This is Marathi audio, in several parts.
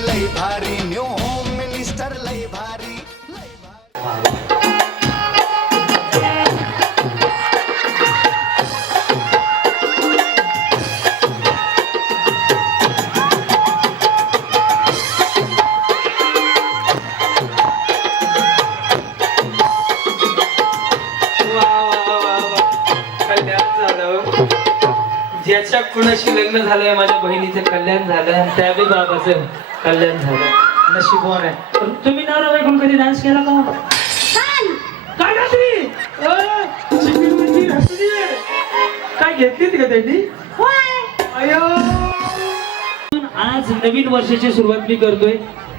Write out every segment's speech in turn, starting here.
लय भारी न्यू होम मिनिस्टर लय भारी ज्याच्या कुणाशी लग्न झालंय माझ्या बहिणीचं कल्याण झालं आणि त्या बी बाबाचं कल्याण झालं नशीबवान आहे. पण तुम्ही नवरा बायकोन कधी डान्स केला का? काय रात्री काय घेतली का त्यांनी? आज नवीन वर्षाची सुरुवात मी करतोय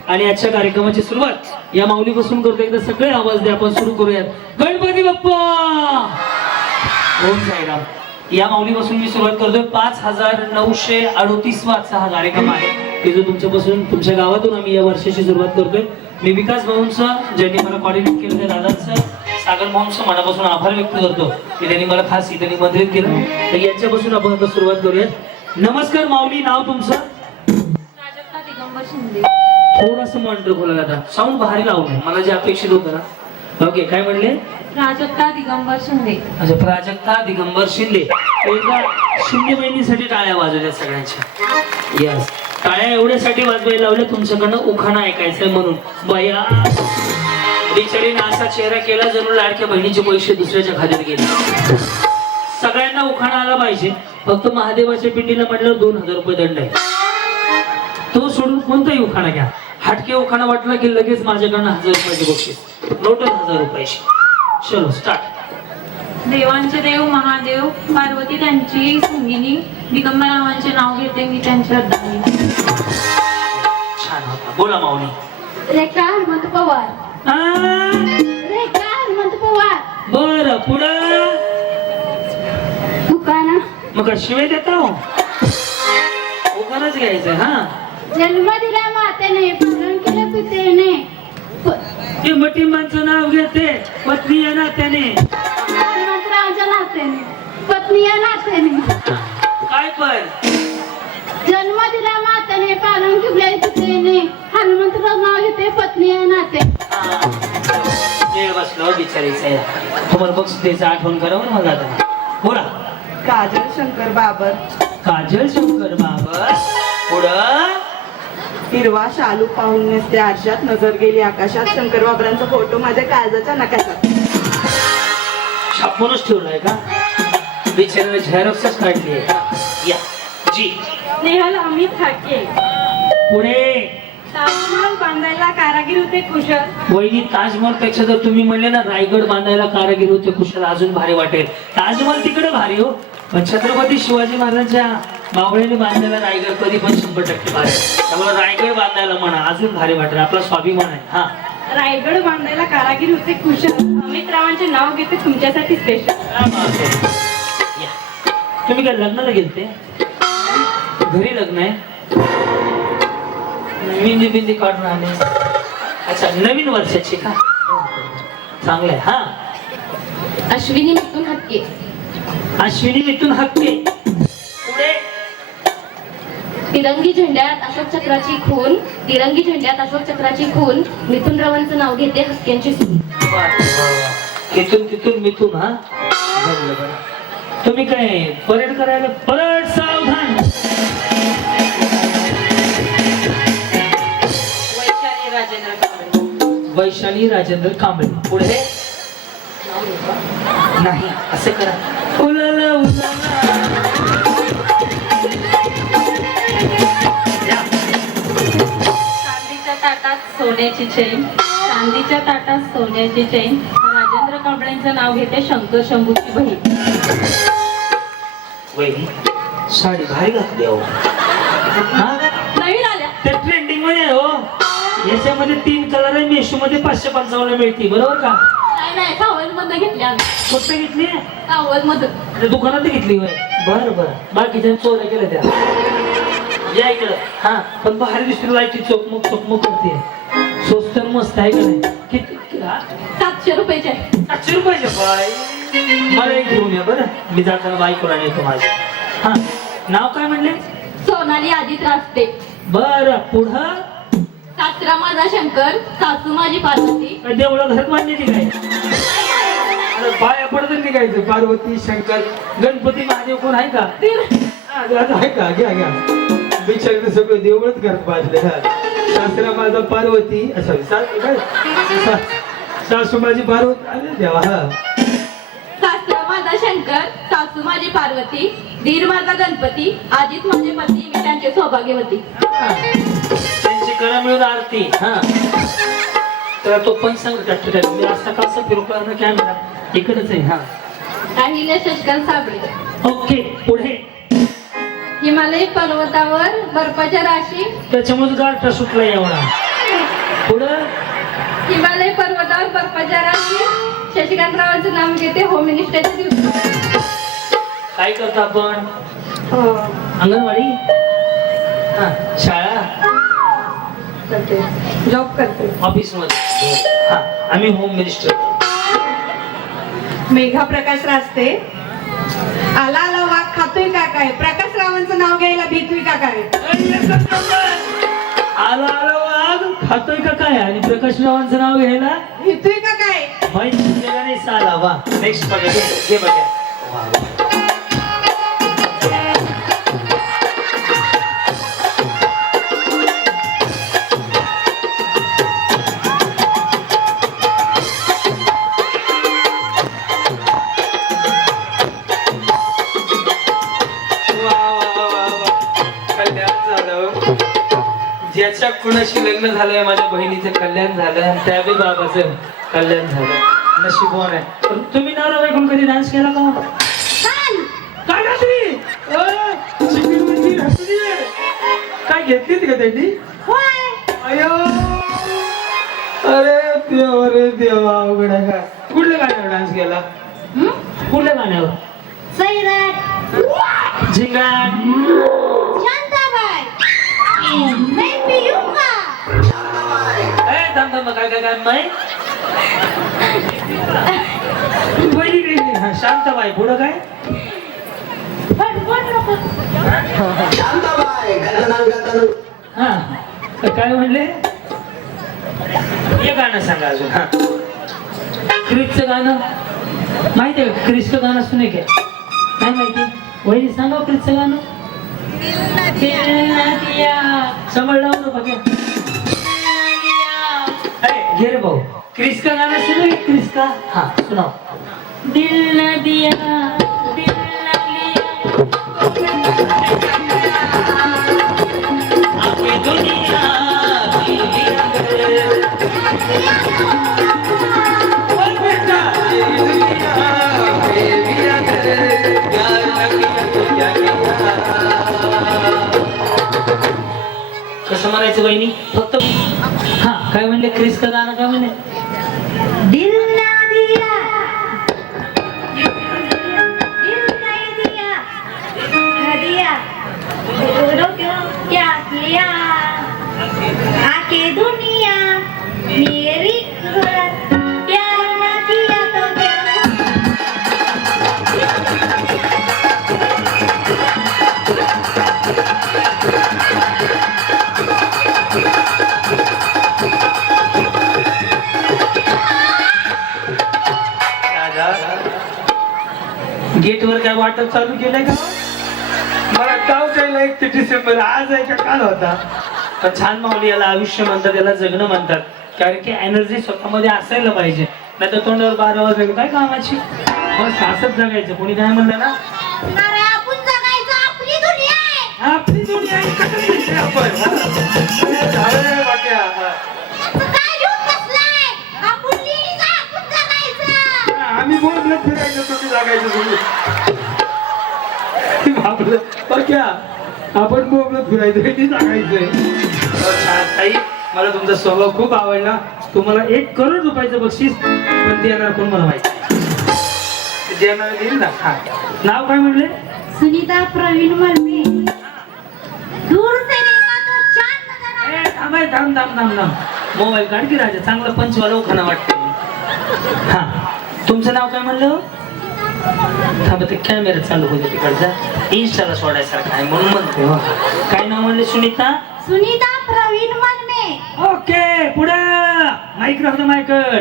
आणि आजच्या कार्यक्रमाची सुरुवात या माऊलीपासून करतोय. एकदा सगळे आवाज दे, आपण सुरू करूयात. गणपती बाप्पा ओम साईराम. या माऊलीपासून मी सुरुवात करतोय. 5938 वाचा हा कार्यक्रम आहे की जो तुमच्यापासून तुमच्या गावातून आम्ही या वर्षाची सुरुवात करतोय. मी विकास भाऊंचा ज्यांनी मला कॉर्डिनेट केलं, त्या दादांचं, सागर भाऊंचं मनापासून आभार व्यक्त करतो की त्यांनी मला खास इथे निमंत्रित केलं. तर यांच्यापासून आपण आता सुरुवात करूयात. नमस्कार माऊली, नाव तुमचं? प्राजक्ता दिगंबर शिंदे. थोडंसं मॉनिटर बोला दादा, साऊंड भारी लावलंय, मला जे अपेक्षित होतं ना. ओके, काय म्हणले? प्राजक्ता दिगंबर शिंदे. अच्छा, प्राजक्ता दिगंबर शिंदे. एकदा शिंदे बहिणीसाठी टाळ्या वाजवल्या सगळ्यांच्या. यस, टाळ्या एवढ्यासाठी वाजवायला लावल्या तुमच्याकडनं उखाणा ऐकायचंय म्हणून. बया बिचारीने असा चेहरा केला जणू लाडक्या बहिणीचे पैसे दुसऱ्याच्या खात्यात गेले. सगळ्यांना उखाणा आला पाहिजे. फक्त महादेवाच्या पिंडीला म्हटल्यावर 2000 रुपये दंड आहे. तो सोडून कोणताही उखाणा घ्या. हटके उखाणा वाटला की लगेच माझ्याकडनं 1000 रुपयाची बक्षीस, नोटच 1000 रुपयाची. चलो स्टार्ट. देवांचे देव महादेव, पार्वती त्यांची संगिनी, दिगंबरावांचे नाव घेते मी त्यांच्या श्रद्धांनी. छान होता. बोला माऊली. रेखा हनुमंत पवार. रेखा हनुमंत पवार. बर, पुढं दुकाना. मग शिवाय देता हो, उखाणच घ्यायचं. हा, जन्म दिला मातेने, पालन केलं पितेने, ते मटिंबांचं नाव घेते पत्नी या नात्याने. हनुमंतरावांच्या नात्याने, पत्नी या नात्याने. काय पण जन्म दिला मातेने, पालन केलं पितेने, हनुमंतराव नाव घेते पत्नी या नाते. वेळ बसलो बिचारीचा. तुम्हाला बघ त्याचं आठवण करावं मला आता. बोला. काजल शंकर बाबर. काजल शंकर बाबर. पुढं हिरवा शालू पाहून नसते आरशात नजर गेली आकाशात. शंकर बाबरांचा फोटो माझ्या काळजाच्या नकाशात. छापूनच ठेवलाय का? बिचारीने झेरॉक्सच काढली आहे. या जी. नेहल अमित ठाके. पुढे ताजमहल बांधायला कारागीर होते कुशल. वहिनी, ताजमहल पेक्षा जर तुम्ही म्हणले ना रायगड बांधायला कारागीर होते कुशल, अजून भारी वाटेल. ताजमहल तिकडे भारी हो, पण छत्रपती शिवाजी महाराजांच्या मावळ्याने बांधायला रायगड कधी पण 100% भारी. त्यामुळे रायगड बांधायला म्हणा, अजून भारी वाटेल. आपला स्वाभिमान आहे. हा, रायगड बांधायला कारागीर होते कुशल. अमित रावांचे नाव घेते तुमच्यासाठी स्पेशल. तुम्ही काय लग्नाला गेलते? घरी लग्न आहे? मेहंदी बिंदी काढून आले? अच्छा, नवीन वर्षाची का? चांगलं आहे. हा, अश्विनी मिथून हक्के. अश्विनी मिथून हक्के. पुढे तिरंगी झेंड्यात अशोक चक्राची खून, तिरंगी झेंड्यात अशोक चक्राची खून, मिथून रावांचं नाव घेते हक्क्यांची सून. तिथून तिथून मिथून. हा, तुम्ही काय परेड करायला? परेड सावधान. वैशाली राजेंद्र कांबळे. पुढे नाही, असं करा. उलाला उलाला. चांदीच्या ताटात सोन्याची चैन, चांदीच्या ताटात सोन्याची चैन, राजेंद्र कांबळेंचं नाव घेते शंकर शंभूची बहीण. वहिनी, साडी भारी घातली हो. नवीन आल्या. ते ट्रेंडिंग मध्ये आहे हो. याच्यामध्ये 3 कलर आहे. मेशो मध्ये 555 मिळते, बरोबर का? नाही, कावल मधून घेतल्या. कुठे घेतली? कावल मधून. दुकानात घेतली होय. बरं बरं, बाकीच्या चोऱ्या केल्या त्या. या इकडं. हा, पण बाहेर दिसते लाईटी चोकमक चोकमक करते. स्वस्त मस्त आहे का नाही? किती? 700 रुपयाचे. 700 रुपयाचे? बाय, मला एक घेऊन या बरं. मी जाताना बाईकला येतो माझ्या. हा, नाव काय म्हणले? सोनाली अजित रास्ते. बरं, पुढं सासरा माझा शंकर, सासू माझी पार्वती. काय देवळं घरात बांधण्याची काय? अरे पाया पडत निघायचं. पार्वती शंकर गणपती महादेव कोण आहे का? हा, आता आहे का? घ्या घ्या. बिचार सगळं देवळच घरात बांधले. सासरा माझा पार्वती सॉरी सासू माझी पार्वती. अरे देवा. सासरा माझा शंकर, सासू माझी पार्वती, दीर माझा गणपती, आजीत माझे पती, मी त्यांचे सौभाग्यवती. त्यांची करा मिळून आरती. हा तर तो पण सांगत मी असं कसं फिरू करणं कॅमेरा इकडेच आहे. हा अहिल्या शशिकांत साबळे. ओके पुढे. हिमालय पर्वतावर बर्फाच्या राशी. त्याच्यामध्ये गाठ सुटला एवढा. पुढं हिमालय पर्वतावर बर्फाच्या राशी. शशिकांतरावांचं नाव घेते होम मिनिस्टरच्या दिवशी. काय करतो आपण? अंगणवाडी. हा शाळा जॉब करते. ऑफिस मध्ये. हा आम्ही होम मिनिस्टर. मेघा प्रकाश रास्ते. आला आला वाघ खातोय का काय? प्रकाश रावांचं नाव घ्यायला भीतोय का काय? आला आला वाघ खातोय का काय? आणि प्रकाश रावांचं नाव घ्यायला भीतोय का काय? माहिती नाही साला. वा नेक्स्ट बघा. घे बघा. वा, वा. ज्याच्या कुणाशी लग्न झालंय माझ्या बहिणीचं कल्याण झालं, त्यावे बाबाचं कल्याण झालं. नशीबवान आहे. पण तुम्ही नवरा बायकोन कधी डान्स केला का? काय रात्री? चिकनवरची रात्री काय घेतली का त्यांनी? अयो अरे देवा रे देवा. अवघड आहे का? कुठल्या गाण्यावर डान्स केला? कुठल्या गाण्यावर? झिंगाट. थांब थांब. काय काय काय माय शांताबाई. पुढं काय? हा काय म्हणले? हे गाणं सांगा अजून. हा क्रिसचं गाणं माहिती आहे का? क्रिसचं गाणं सुने काय? काय माहिती? वहिनी सांगा क्रिसचं गाणं. समजलं ना बघा. घे रे भाऊ. क्रिस का गाना सुनो. क्रिस का. हाँ सुनाओ. दिल न दिया दिल न लिया आके दुनिया की कसं म्हणायचं बहिणी? फक्त हा काय म्हणले? क्रिस का गाणं काय म्हणले? दिल ना दिया दिल नहीं दिया दिया बोलो क्यों क्या किया आके दुनिया मेरी प्यार ना किया तो क्या. गेट वर काय वाटप चालू केलंय का? मला गाव जायला 1 डिसेंबर आज आहे का काल होता? तर छान माऊली. याला आयुष्य म्हणतात, याला जगणं म्हणतात. कारण की एनर्जी स्वतःमध्ये असायला पाहिजे. नाही तर तोंडावर 12 वाजले काय कामाची. बस असंच जगायचं. कोणी काय म्हणलं ना? आपण जगायचं. आपली दुनिया आहे. आपली दुनिया आहे. कसं दिसते आपण? झालं वाट्या. काय घेऊन बसलाय? आपण लिहिलं, आपण जगायचं. आम्ही बोललो फिरायचं तुम्ही जागायचं तुम्ही. आपलं क्या आपण बोललो फिरायचं हे सांगायचंय. छान ताई. मला तुमचा स्वभाव खूप आवडला. तुम्हाला 1 करोड रुपयाचं बक्षीस. पण देणार कोण मला माहिती. देणार देईल ना. हा नाव काय म्हणले? सुनीता प्रवीण मलमे. दूर से देखा तो चांद नजर आया. थांब थांब थांब थांब. मोबाईल काढ की राजा. चांगलं पंचवाला उखाणा वाटतं. हा तुमचं नाव काय म्हणलं? थांब ते कॅमेरा चालू होते तिकडचा. इंस्टाला सोडायसारखं आहे म्हणून म्हणते. काय नाव म्हणले? सुनीता. सुनीता प्रवीण मलमे. में ओके पुढे माईक राहतो मायकड.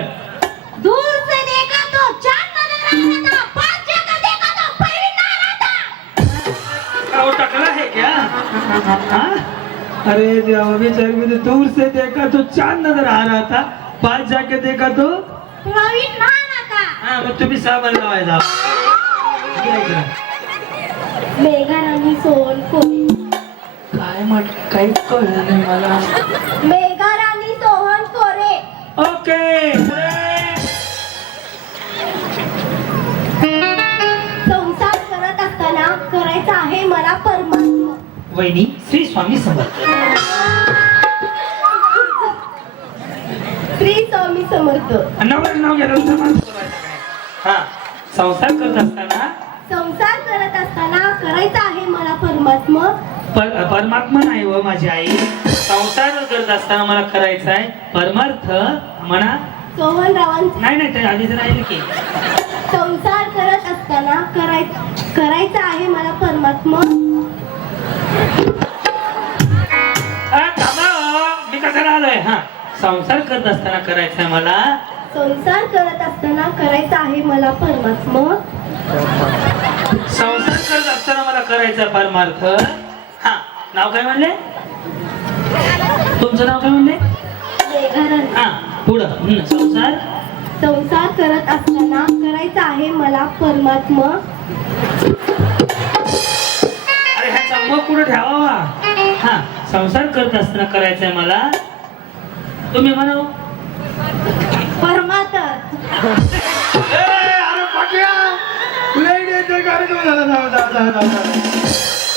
दूर से देखा तो चांद नजर आ रहा था, पास जाकर देखा तो परवीन नजर आता. वो टकला है क्या? हाँ? अरे देवा बेचारी मुझे दूर से देखा तो चांद नजर आ रहा था, पास जाके देखा तो प्रवीण नजर आता. हाँ मग तुम्ही साबण लावायचा. मेघा राणी सोन कोरे. काही कळलं नाही मला. मेघा राणी सोहन कोरे. ओके संसार करत असताना करायचा आहे मला परमात्मा. वहिनी श्री स्वामी समर्थ. श्री स्वामी समर्थ. नवऱ्याचं नाव घेतलं हा. संसार करत असताना संसार करत असताना करायचा आहे मला परमात्मा. परमात्मा नाही हो माझी आई. संसार करत असताना मला करायचा आहे परमार्थ म्हणा. सोहनरावांचा. नाही नाही ते आधीच राहील की. संसार करत असताना करायचा आहे मला परमात्मा. थांबा हो, मी कसं आलोय. हा संसार करत असताना करायचा आहे मला. संसार करत असताना करायचा आहे मला परमात्मा. संसार करत असताना मला करायचा परमार्थ. हा नाव काय म्हणले तुमचं? नाव काय म्हणले? मेघाराणी. हा पुढं. संसार संसार करत असताना करायचा आहे मला परमात्मा. अरे ह्याचा मग पुढे ठेवावा. हा संसार करत असताना करायचंय मला. तुम्ही म्हणा परमात्मा.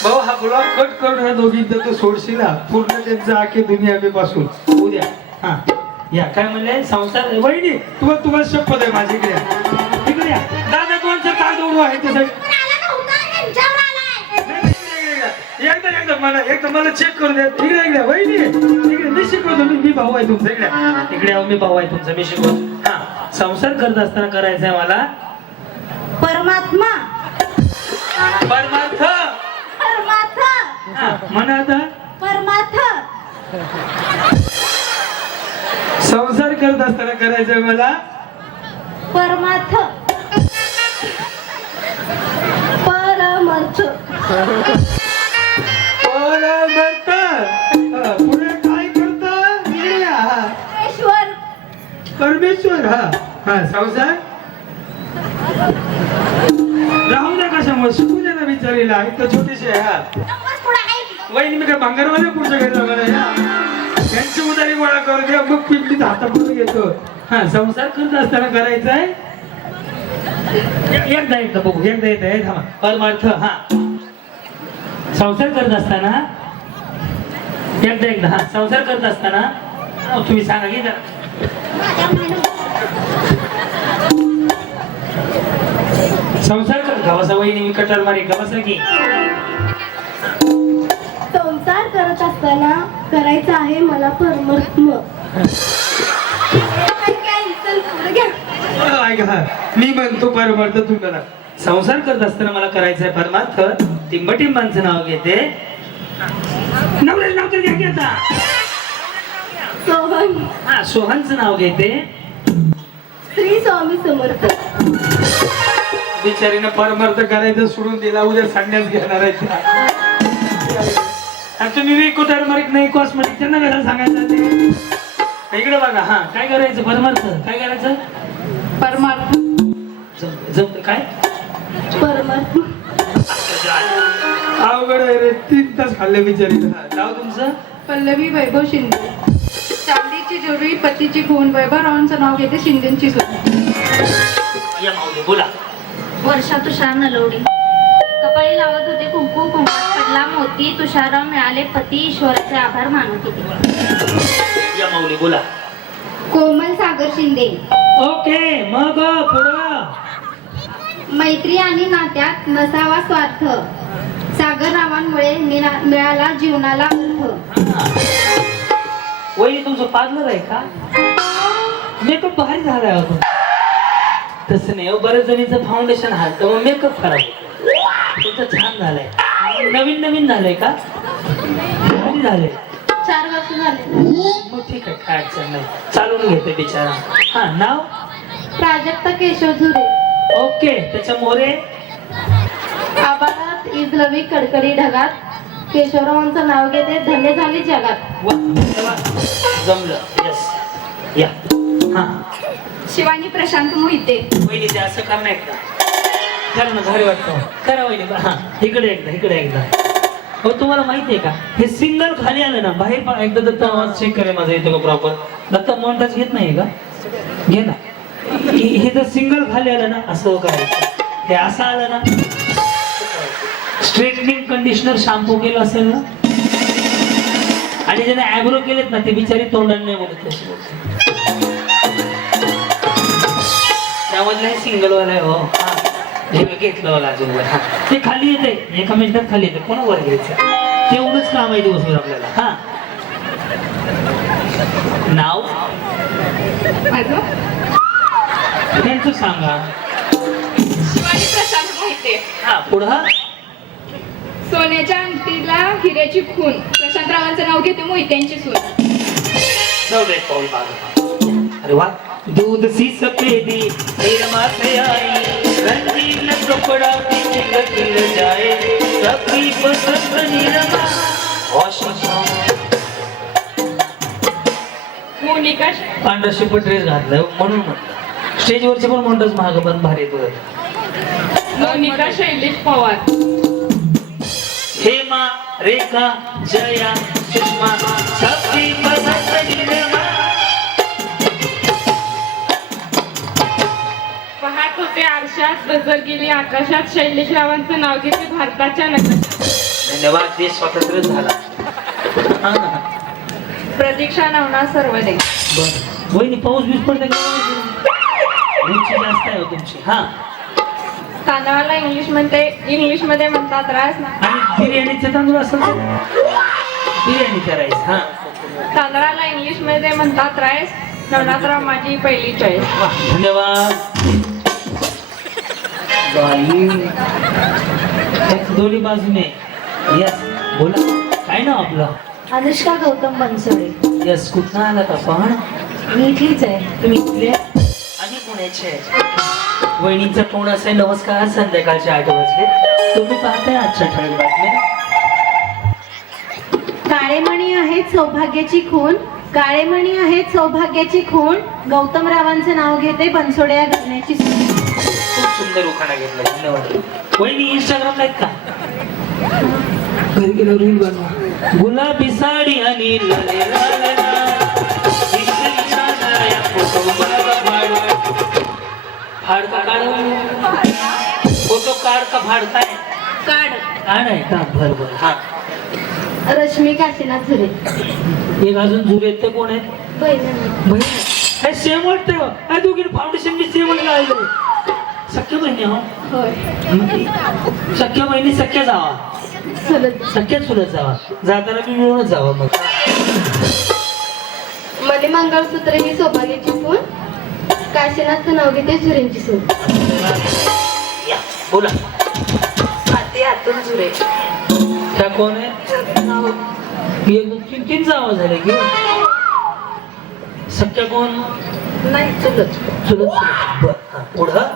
भाऊ हा गुलाब कट करून ह्या दोघींचा तो सोडशील हा. पूर्ण त्यांचं आखे दुनिया पासून उद्या. हा या काय म्हणले? संसार. वहिनी तुम्हाला शपथ आहे माझी. इकडे या. इकडे या. दादा कोणचं कागद उडवा आहे ते सगळं. एकदा मला चेक करून द्या. इकडे वहिनी इकडे मी शिकवतो. मी भाऊ आहे तुमचा. इकडे आहो, मी भाऊ आहे तुमचा. मी शिकवतो. हा संसार करत असताना करायचंय मला परमात्मा. परमार्थ. परमात्मा. हा म्हणा आता. परमात्मा. संसार करत असताना करायचंय मला परमात्मा. परमार्थ. पुढे काय करत ईश्वर. परमेश्वर. हा संसार राहू द्या कशामुळे शिकू द्या ना बिचारीला. एक तर छोटीशी आहे. हा वहिनी मी काय भांगरवाले पुढच्या घेतला मला. त्यांची उदारी गोळा करू द्या मग पिंपलीत हातापुढे घेतो. हा संसार करत असताना करायचंय. एकदा बघू. एकदा येत आहे. थांबा. परमार्थ. हा संसार करत असताना एकदा हा संसार करत असताना तुम्ही सांगा की जरा. संसार कर गावाचा वहिनी मी कटर मारी गावाचा की. संसार करत असताना करायचा आहे मला परमात्मा. मी म्हणतो परमार्थ तुम्हाला. संसार करत असताना मला करायचंय परमार्थ. टिंबटिंबांचं नाव घेते. नवऱ्याचं नाव तर घ्या की आता. सोहन. हा सोहनचं नाव घेते. श्री स्वामी समर्थ. बिचारीनं परमार्थ करायचं सोडून दिला. उद्या संन्यास घेणार आहे. आणि तुम्ही विकुटर मारिक नाही कॉस्मेटिक त्यांना कसं सांगायचं ते. इकडे बघा. हा काय करायचं परमार्थ. काय करायचं परमार्थ. जमत काय परमात्मा. अवघड आहे रे. 3 तास खाल्ले बिचारीनं. नाव तुमचं? पल्लवी वैभव शिंदे. चांदीची जोडवी पतीची खून. वैभवरावांचं नाव घेते शिंदेची सून. या माऊली बोला. वर्षा तुषार नलवडी. कपाळी लावत होते कुंकू. कुंकात पडला मोती. तुषारराव मिळाले पती. ईश्वराचे आभार मानत होते. या माऊली बोला. कोमल सागर शिंदे. ओके मग पुढं. मैत्री आणि नात्यात नसावा स्वार्थ. सागररावांमुळे मिळाला जीवनाला अर्थ. वहिनी तुमचं पार्लर आहे का? मेकअप भारी झालाय होतो. तसं नाही हो. बऱ्याच जणीचं फाउंडेशन हात मग मेकअप खराब होतो. तुमचं छान झालंय. नवीन झालंय का? भारी झालंय. 4 वर्ष झाले. मग ठीक आहे, काय अडचण नाही, चालून घेते बिचारा. हा, नाव? प्राजक्ता केशव झुरे. ओके, त्याच्या मोरे? आबाळात इजलवी कडकडी ढगात केशवरावांचं नाव घेते धन्य झाली जगात. वा, वा. जमलं. यस, या. हा, शिवानी प्रशांत मोहिते. वहिनी ते असं करणार का? करा ना, भारी वाटतं. करा वहिनी. हा, इकडे एकदा. हो, तुम्हाला माहिती आहे का, हे सिंगल खाली आलं ना, बाहेर एकदा दत्ता आवाज चेक करे माझा येतो का प्रॉपर. दत्ता मॉन्टाज घेत नाही का? घे ना. हे जर सिंगल खाली आलं ना, असं करायचं. हे असं आलं ना, स्ट्रेटनिंग कंडिशनर शॅम्पू केलं असेल ना, आणि ज्याने ॲब्रो केलेत ना, ते बिचारी तोंडाने नाही बोलत तशी बोलते. त्यामधलं हे सिंगल वाला आहे. हो, हा, हे घेतलं बघा अजून वर. हा, ते खाली येते, एका मिनिटात खाली येते. कोणा वर घ्यायचं, तेवढंच काम आहे दिवसभर आपल्याला. हा, नाव? माझं त्यांचं सांगा. शिवानी प्रशांत मोहिते. हा, पुढं? सोन्याच्या अंगठीला हिऱ्याची खून. प्रशांतरावांचं नाव घेते मोहित्यांची सून. जाऊ दे, पाऊल मागं. अरे वा. दूध सी सफेदी निरमा से आई, रंगीन कपड़ा भी खिल खिल जाए, सबकी पसंद निरमा. मोनिका पांढरा शिपट ड्रेस घातलाय म्हणून म्हटलं. स्टेजवरचे पण म्हणतोच महाग पण भारी येतो. मोनिका शैलेश पवार. हेमा, रेखा, जया, सुषमा, सबकी पसंद निरमा. पाहत होते आरशात नजर गेली आकाशात शैलेश रावांचं नाव घेते भारताच्या नकाशात. धन्यवाद. देश स्वतंत्र झाला. हा ना. प्रतीक्षा नवनाथ सर्वदे. बरं, वहिनी पाऊस बीस पडते का? उंची जास्त आहे हो तुमची. हा, तांदळाला इंग्लिशमध्ये म्हणतात रास. आणि बिर्याणीचे तांदूळ असेल तर बिर्याणी करायची. हा, तांदळाला इंग्लिशमध्ये म्हणतात राईस. नवनाथराव माझी पहिली चॉईस. वा, धन्यवाद. बाई, दोन्ही बाजूने. यस, बोला. काय नाव आपलं? अनुष्का गौतम बनसोडे. यस, कुठं आला का पण? मी इथलीच आहे. तुम्ही इथले? आम्ही पुण्याचे. वहिनीचा फोन असेल. नमस्कार, संध्याकाळचे 8 वाजले. तुम्ही पाहताय आजच्या ठळक बातम्या. काळेमणी आहेत सौभाग्याची खून. काळेमणी आहेत सौभाग्याची खून. गौतमरावांचं नाव घेते बनसोडे या घराण्याची सून. खूप सुंदर उखाणा घेतला. धन्यवाद. वहिनी इंस्टाग्रामला आहेत का? घरी गेल्यावर रील बनवा. गुलाबी साडी आणि लाले लाले लाल. इतकी छान आहे फोटो मला काढ. फाड का काढ? फोटो काढ का फाड? काय काढ आहे का? बरं. हा, रश्मी काशीनाथ झुरे. एक अजून जुरे ते कोण आहेत? बहीण. हे सेम वाटतंय बघ. हे दोघी फाउंडेशन मी सेम लागले. सख्या बहिणी. हो, सख्या बहिणी सख्या जावा, सख्या चुलत जावा. जाताना मी मिळूनच जावा. मग मणी मंगळसूत्र ही सौभाग्याची खून. काशीनाथचं नाव घेते झुरेंची सून. या, बोला. हाती हातून झुरे. त्या कोण आहे? तीन जावा झाले की. सख्या कोण? नाही, चुलत. बरं, हा, पुढं?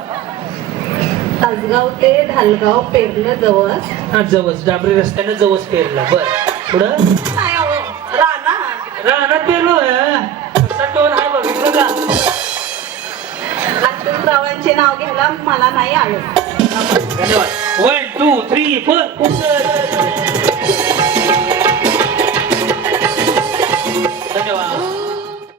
तासगाव ते ढालगाव पेरलं जवळ. हा, जवस डांबरी रस्त्याने जवस पेरला. बर, पुढं? रानात पेरलो. कसा टोन आहे बघितलं का? रावांचे नाव घ्यायला मला नाही आलं. धन्यवाद. 1 2 3 4.